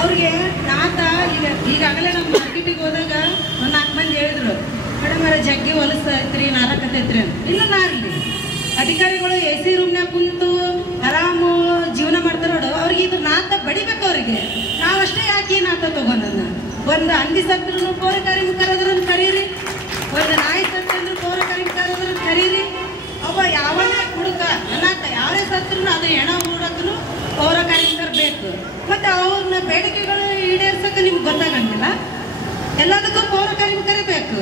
ಅವ್ರಿಗೆ ನಾತ ಈಗಾಗಲೇ ನಮ್ಮ ಮಾರ್ಕೆಟಿಗೆ ಹೋದಾಗ ಒಂದು 4 ಮಂದಿ ಹೇಳಿದ್ರು, ಮೇಡಮ್ ಜಗ್ಗಿ ಹೊಲಸೈತ್ರಿ, ನಾರಕತೈತ್ರಿ ಅಂತ. ಇಲ್ಲ ನಾರ್ಲಿ, ಅಧಿಕಾರಿಗಳು AC ರೂಮ್ನಾಗ ಕುಂತು ಆರಾಮು ಜೀವನ ಮಾಡ್ತಾರ ನೋಡು, ಅವ್ರಿಗೆ ಇದು ನಾತ ಬಡಿಬೇಕು. ಅವ್ರಿಗೆ ನಾವಷ್ಟೇ ಯಾಕೆ ಈ ನಾತ ತಗೊಂಡನ್ನ. ಒಂದು ಹಂದಿ ಸತ್ರು ಪೌರ ಕಾರ್ಮಿಕರದ್ರನ್ನ ಕರೀರಿ, ಒಂದು ನಾಯಿ ಸತ್ತಂದ್ರೆ ಪೌರ ಕಾರ್ಮಿಕರದ್ರನ್ನ ಕರೀರಿ. ಅವ ಯಾವನೇ ಹುಡುಕ ಅನಾಥ ಯಾರೇ ಸತ್ರು ಅದು ಹೆಣ ಹುಡುಕನು ಪೌರ ಕಾರ್ಮಿಕರು ಬೇಕು. ಮತ್ತೆ ಅವ್ರನ್ನ ಬೇಡಿಕೆಗಳು ಈಡೇರ್ಸಕ್ಕೆ ನಿಮ್ಗೆ ಗೊತ್ತಾಗಂಗಿಲ್ಲ. ಎಲ್ಲದಕ್ಕೂ ಪೌರ ಕಾರ್ಮಿಕರೇ ಬೇಕು.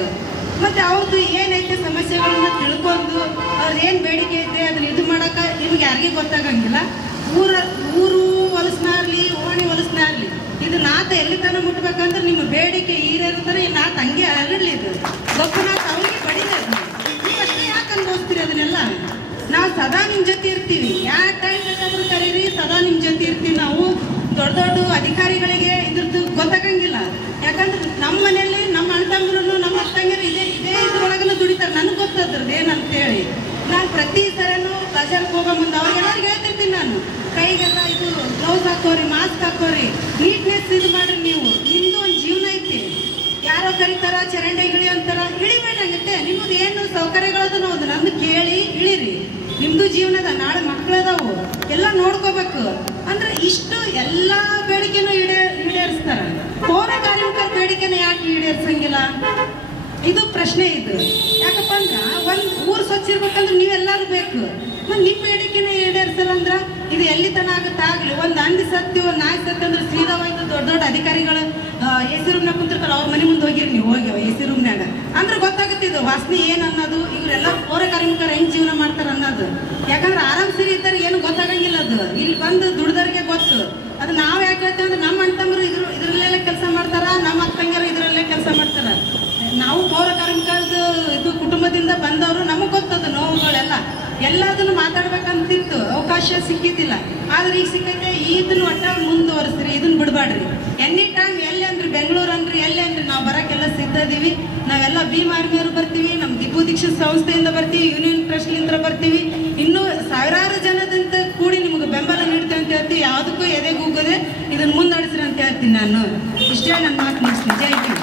ಮತ್ತೆ ಅವ್ರದ್ದು ಏನೈತೆ ಸಮಸ್ಯೆಗಳನ್ನ ತಿಳ್ಕೊಂಡು ಅವ್ರದ್ದು ಏನು ಬೇಡಿಕೆ ಐತೆ ಅದನ್ನ ಇದು ಮಾಡೋಕೆ ನಿಮ್ಗೆ ಯಾರಿಗೂ ಗೊತ್ತಾಗಂಗಿಲ್ಲ. ಊರು ಹೊಲಸ್ನಾರ್ಲಿ, ಓಣಿ ಹೊಲಸ್ನಾರ್ಲಿ, ಇದು ನಾತ ಎಲ್ಲಿ ತನಕ ಮುಟ್ಬೇಕಂದ್ರೆ ನಿಮ್ಮ ಬೇಡಿಕೆ ಈರೇರ್ತಾರೆ. ಈ ನಾತ ಹಂಗೆ ಹರಡ್ಲಿ, ಇದು ಗೊಬ್ಬ ನಾತ ಅವ್ರಿಗೆ ಬಡಿಬೇಕು. ನೀವಷ್ಟೇ ಯಾಕೆ ಅನ್ಭವಿಸ್ತೀರಿ ಅದನ್ನೆಲ್ಲ? ನಾವು ಸದಾ ನಿಮ್ಮ ಜೊತೆ ಇರ್ತೀವಿ. ಯಾವ ಟೈಮ್ ಬೇಕಾದ್ರೂ ಕರೀರಿ, ಸದಾ ನಿಮ್ಮ ಜೊತೆ ಇರ್ತೀವಿ. ನಾವು ದೊಡ್ಡ ಅಧಿಕಾರಿಗಳಿಗೆ ಇದ್ರದ್ದು ಗೊತ್ತಾಗಂಗಿಲ್ಲ. ಯಾಕಂದ್ರೆ ನಮ್ಮ ಮನೆಯಲ್ಲಿ ನಮ್ಮ ಅಣ್ಣ ತಮ್ಮರು ನಮ್ಮ ಅಕ್ಕಂಗಿರು ಇದೇ ಇದ್ರೊಳಗನ ದುಡಿತಾರೆ. ನನಗೆ ಗೊತ್ತದ್ರದ್ದು ಏನಂತೇಳಿ. ನಾನು ಪ್ರತಿ ಸರನು ಬಜಾರ್ಗೆ ಹೋಗೋ ಮುಂದೆ ಅವ್ರಿಗೆಲ್ಲರಿಗೂ ಹೇಳ್ತಿರ್ತೀನಿ, ನಾನು ಕೈಗೆಲ್ಲ ಇದು ಗ್ಲೌಸ್ ಹಾಕೋರಿ, ಮಾಸ್ಕ್ ಹಾಕೋರಿ, ನೀಟ್ನೆಸ್ ಇದು ಮಾಡ್ರಿ. ನೀವು ನಿಮ್ದು ಒಂದು ಜೀವನ ಐತಿ. ಯಾರೋ ಕರೀತಾರ ಚರಂಡಿ ಇಳಿ ಅಂತಾರ, ಇಳಿಬೇಡಂಗತ್ತೆ. ನಿಮ್ಮದು ಏನು ಸೌಕರ್ಯಗಳದನೋ ಅದು ನಂದು ಕೇಳಿ ಇಳಿರಿ. ನಿಮ್ದು ಜೀವನದ ನಾಳೆ ಮಕ್ಕಳದಾವು, ಎಲ್ಲ ನೋಡ್ಕೋಬೇಕು. ಅಂದ್ರೆ ಇಷ್ಟು ಎಲ್ಲ ಬೇಡಿಕೆನೂ ಈಡೇರಿಸ್ತಾರ. ಪೌರ ಕಾರ್ಮಿಕರ ಬೇಡಿಕೆನ ಯಾಕೆ ಈಡೇರಿಸಂಗಿಲ್ಲ? ಇದು ಪ್ರಶ್ನೆ. ಇದು ಯಾಕಪ್ಪ ಅಂದ್ರ ಒಂದ್ ಊರು ಸ್ವಚ್ಛ ಇರ್ಬೇಕಂದ್ರೆ ನೀವೆಲ್ಲರೂ ಬೇಕು. ನಿಮ್ಮ ಬೇಡಿಕೆನ ಈಡೇರಿಸಲ್ಲ ಅಂದ್ರ ಇದು ಎಲ್ಲಿ ತನ ಆಗುತ್ತಾಗ್ಲಿ. ಒಂದು ಹಂದಿ ಸತ್ತಿ, ಒಂದು ನಾಯಿ ಸತ್ತಿ ಅಂದ್ರೆ ಸೀದಾ ಹೋಯ್ತು ದೊಡ್ಡ ಅಧಿಕಾರಿಗಳು AC ರೂಮ್ನಾಗ ಕುಂತಿರ್ತಾರ, ಅವ್ರ ಮನೆ ಮುಂದೆ ಹೋಗಿರಿ ನೀವು. ಹೋಗಿ AC ರೂಮ್ನಾಗ ಅಂದ್ರೆ ಗೊತ್ತಾಗುತ್ತೆ ಇದು ವಾಸನೆ ಏನು ಅನ್ನೋದು. ಇವರೆಲ್ಲ ಪೌರ ಕಾರ್ಮಿಕರು ಹೆಂಗ್ ಜೀವನ ಮಾಡ್ತಾರ ಅನ್ನೋದು. ಯಾಕಂದ್ರೆ ಆರಾಮ್ ಸರಿ ಇದ್ದಾರೆ, ಏನು ಗೊತ್ತಾಗಂಗಿಲ್ಲ. ಅದು ಇಲ್ಲಿ ಬಂದು ದುಡ್ದವ್ರಿಗೆ ಗೊತ್ತು. ಅದು ನಾವು ಯಾಕೆ ಹೇಳ್ತೇವೆ ಅಂದ್ರೆ ನಮ್ಮ ಅಣ್ಣ ತಮ್ಮರು ಇದ್ರಲ್ಲೆಲ್ಲ ಕೆಲಸ ಮಾಡ್ತಾರ, ನಮ್ಮ ಅಕ್ಕಂಗಿಯರು ಇದ್ರಲ್ಲೇ ಕೆಲಸ ಮಾಡ್ತಾರ. ನಾವು ಪೌರ ಕಾರ್ಮಿಕರದ್ದು ಇದು ಕುಟುಂಬದಿಂದ ಬಂದವರು, ನಮಗೆ ಗೊತ್ತದು ನೋವುಗಳೆಲ್ಲ. ಎಲ್ಲದನ್ನು ಮಾತಾಡ್ಬೇಕಂತಿತ್ತು, ಅವಕಾಶ ಸಿಕ್ಕಿದ್ದಿಲ್ಲ. ಆದ್ರೆ ಈಗ ಸಿಕ್ಕೈತೆ. ಇದನ್ನ ಒಟ್ಟ ಮುಂದುವರಿಸ್ರಿ, ಇದನ್ನ ಬಿಡ್ಬಾಡ್ರಿ. ಎನಿ ಟೈಮ್ ಎಲ್ಲಿ ಅಂದ್ರಿ, ಬೆಂಗಳೂರು ಅಂದ್ರಿ, ಎಲ್ಲಿ ಅಂದ್ರಿ, ನಾವು ಬರಕ್ಕೆಲ್ಲ ಸಿದ್ಧ ಇದೀವಿ. ನಾವೆಲ್ಲ ಭೀಮ್ ಆರ್ಮಿಯವರು ಬರ್ತೀವಿ, ನಮ್ಮ ದಿಬ್ಬು ದೀಕ್ಷಿತ್ ಸಂಸ್ಥೆಯಿಂದ ಬರ್ತೀವಿ, ಯೂನಿಯನ್ ಟ್ರಸ್ಟ್ಲಿಂದ ಬರ್ತೀವಿ. ಇನ್ನೂ ಸಾವಿರಾರು ಜನದಿಂದ ಕೂಡಿ ನಿಮ್ಗೆ ಬೆಂಬಲ ನೀಡ್ತೇವೆ ಅಂತ ಹೇಳ್ತೀವಿ. ಯಾವುದಕ್ಕೂ ಎದೆಗೂಗದೆ ಇದನ್ನ ಮುಂದಡಿಸ್ರಿ ಅಂತ ಹೇಳ್ತೀನಿ. ನಾನು ಇಷ್ಟೇ ನನ್ನ ಮಾತು ಮುಗಿಸ್ತೀನಿ. ಜೈ ಭೀಮ್.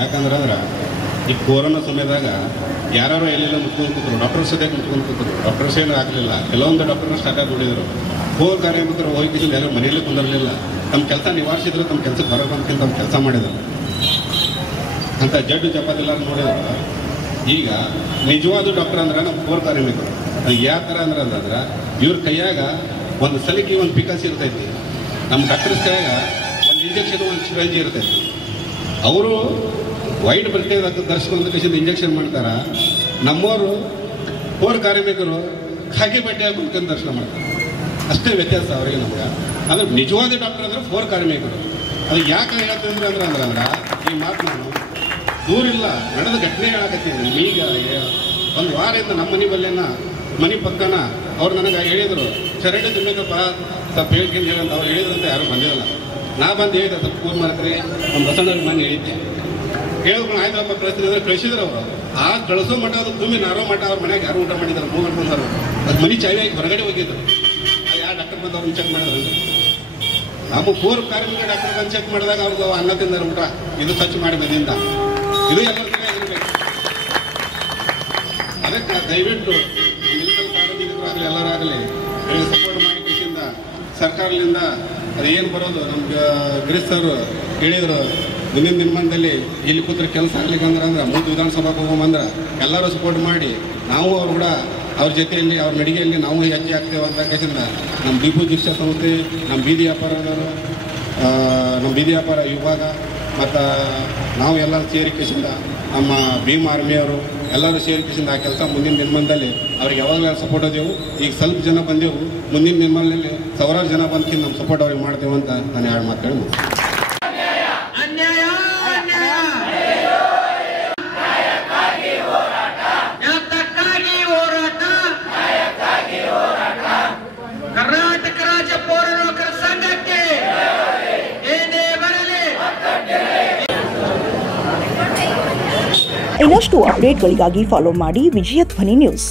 ಯಾಕಂದ್ರೆ ಈ ಕೊರೋನಾ ಸಮಯದಾಗ ಯಾರು ಎಲ್ಲೆಲ್ಲ ಮುಟ್ಕೊಂಡು ಕೂತರು, ಡಾಕ್ಟರ್ಸ್ ಸದ್ಯಕ್ಕೆ ಮುಟ್ಕೊಂಡು ಕೂತರು. ಡಾಕ್ಟರ್ಸ್ ಏನು ಆಗಲಿಲ್ಲ, ಕೆಲವೊಂದು ಡಾಕ್ಟರ್ನ ಸ್ಟಾರ್ಟ್ ದುಡಿದ್ರು. ಪೌರ ಕಾರ್ಮಿಕರು ಹೋಗಿ ಯಾರು ಮನೆಯಲ್ಲೇ ಕುಂದಿರಲಿಲ್ಲ. ತಮ್ಮ ಕೆಲಸ ನಿವಾರಿಸಿದ್ರು, ತಮ್ಮ ಕೆಲಸಕ್ಕೆ ಬರೋಕಂತ ತಮ್ಮ ಕೆಲಸ ಮಾಡಿದ್ರು ಅಂತ ಜಡ್ಡು ಜಪಾದಿಲ್ಲ ನೋಡಿದ್ರು. ಈಗ ನಿಜವಾದ ಡಾಕ್ಟರ್ ಅಂದ್ರೆ ನಮ್ಮ ಪೌರ ಕಾರ್ಮಿಕರು. ಅದು ಯಾವ ಥರ ಅಂದ್ರೆ ಇವ್ರ ಕೈಯಾಗ ಒಂದು ಸಲಿಕೆ, ಒಂದು ಪಿಕಾಸಿ ಇರ್ತೈತಿ. ನಮ್ಮ ಡಾಕ್ಟರ್ಸ್ ಕೈಯಾಗ ಒಂದು ಇಂಜೆಕ್ಷನ್, ಒಂದು ಸಿರಂಜಿ ಇರ್ತೈತಿ. ಅವರು ವೈಟ್ ಬಟ್ಟೆ ಧರಿಸ್ಕೊಂಡು ಇಂಜೆಕ್ಷನ್ ಮಾಡ್ತಾರ. ನಮ್ಮವರು ಪೌರ ಕಾರ್ಮಿಕರು ಖಾಕಿ ಬಟ್ಟೆ ಹಾಕೊಂಡು ದರ್ಶನ ಮಾಡ್ತಾರೆ. ಅಷ್ಟೇ ವ್ಯತ್ಯಾಸ ಅವರಿಗೆ ನಮ್ಗೆ. ಅಂದ್ರೆ ನಿಜವಾದ ಡಾಕ್ಟರ್ ಅಂದ್ರೆ ಪೌರ ಕಾರ್ಮಿಕರು. ಅದು ಯಾಕೆ ಹೇಳ್ತಿದ್ರೆ ಅಂದ್ರೆ ಈ ಮಾತು ನಾನು ದೂರಿಲ್ಲ, ನಡೆದ ಘಟನೆ ಹೇಳಕತ್ತೀನಿ. ಈಗ ಒಂದು ವಾರದಿಂದ ನಮ್ಮ ಮನೆ ಪಕ್ಕನ ಅವ್ರು ನನಗೆ ಹೇಳಿದರು, ಚರಂಡಿ ತುಂಬಬೇಕಪ್ಪ ಸ್ವಲ್ಪ ಹೇಳ್ಕೊಂಡು ಹೇಳಂತ ಅವ್ರು ಹೇಳಿದ್ರಂತ ಯಾರು ಬಂದಿರಲ್ಲ. ನಾ ಬಂದು ಹೇಳಿದೆ, ಸ್ವಲ್ಪ ಫೋನ್ ಮಾಡ್ತೀರಿ ನಮ್ಮ ಬಸಣ್ಣವ್ರಿಗೆ ಮನೆ ಹೇಳಿದ್ದೆ. ಹೇಳಿದ್ರು ಆಯ್ತಪ್ಪ ಕಳಿಸ್ತಿದ್ರೆ ಕಳಿಸಿದ್ರು ಅವರು. ಆ ಕಳಿಸೋ ಮಠ ಅದು ತುಂಬಿ ನಾರೋ ಮಠ ಅವ್ರ ಮನೆಯಾಗ ಯಾರು ಊಟ ಮಾಡಿದ್ರು, ಮೂರು ಬಂದರು. ಅದು ಮನೆ ಚಾವಿಯಾಗಿ ಹೊರಗಡೆ ಹೋಗಿದ್ರು. ಯಾವ ಡಾಕ್ಟರ್ ಬಂದು ಅವ್ರನ್ನ ಚೆಕ್ ಮಾಡಿದ್ರು. ನಮ್ಮ ಪೌರ ಕಾರ್ಮಿಕ ಡಾಕ್ಟರ್ ಬಂದು ಚೆಕ್ ಮಾಡಿದಾಗ ಅವ್ರದ್ದು ಅನ್ನ ತಿಂದಾರ ಊಟ. ಇದು ಸ್ವಚ್ಛ ಮಾಡಿ ಬಂದಿಂದ ಇದು ಎಲ್ಲರ ಇರಬೇಕು. ಅದಕ್ಕೆ ದಯವಿಟ್ಟು ಮೆಡಿಕಲ್ ಸಾರ್ವಜನಿಕರಾಗಲಿ ಎಲ್ಲರಾಗಲಿ ಸಪೋರ್ಟ್ ಮಾಡಿ ಕೃಷಿಯಿಂದ ಸರ್ಕಾರದಿಂದ ಅದೇನು ಬರೋದು. ನಮ್ಗೆ ಗಿರೀಶ್ ಸರ್ ಹೇಳಿದ್ರು, ಮುಂದಿನ ದಿನಮಾನದಲ್ಲಿ ಇಲ್ಲಿ ಕೂತ್ರೆ ಕೆಲಸ ಆಗ್ಲಿಕ್ಕಂದ್ರೆ ಮುಂದೆ ವಿಧಾನಸಭೆಗೆ ಹೋಗೋಮಂದ್ರೆ ಎಲ್ಲರೂ ಸಪೋರ್ಟ್ ಮಾಡಿ ನಾವು ಅವ್ರು ಕೂಡ ಅವ್ರ ಜೊತೆಯಲ್ಲಿ ಅವ್ರ ನಡಿಗೆಯಲ್ಲಿ ನಾವು ಹೆಜ್ಜೆ ಆಗ್ತೇವೆ ಅಂತ ಕೇಸಿಂದ ನಮ್ಮ ದಿಬ್ಬು ದೀಕ್ಷಿತ್ ಸಂಸ್ಥೆ, ನಮ್ಮ ಬೀದಿ ವ್ಯಾಪಾರದವರು, ನಮ್ಮ ಬೀದಿ ವ್ಯಾಪಾರ ವಿಭಾಗ ಮತ್ತು ನಾವು ಎಲ್ಲ ಸೇರಿಕೆಸಿಂದ ನಮ್ಮ ಭೀಮ್ ಆರ್ಮಿಯವರು ಎಲ್ಲರೂ ಸೇರಿಕೆಸಿಂದ ಆ ಕೆಲಸ ಮುಂದಿನ ದಿನಮಾನದಲ್ಲಿ ಅವ್ರಿಗೆ ಯಾವಾಗಲೂ ಸಪೋರ್ಟ್ ಅದೇವು. ಈಗ ಸ್ವಲ್ಪ ಜನ ಬಂದೆವು, ಮುಂದಿನ ದಿನಮಾನದಲ್ಲಿ ಸಾವಿರಾರು ಜನ ಬಂದ್ಕಿಂತ ನಮ್ಮ ಸಪೋರ್ಟ್ ಅವ್ರಿಗೆ ಮಾಡ್ತೇವೆ ಅಂತ ನಾನು ಎರಡು ಮಾತು ಹೇಳಿ ಕರ್ನಾಟಕ ರಾಜ್ಯ ಪೌರ ನೌಕರ ಸಂಘಕ್ಕೆ ಏನೇ ಬರಲಿ. ಇನ್ನಷ್ಟು ಅಪ್ಡೇಟ್ಗಳಿಗಾಗಿ ಫಾಲೋ ಮಾಡಿ ವಿಜಯ ಧ್ವನಿ ನ್ಯೂಸ್.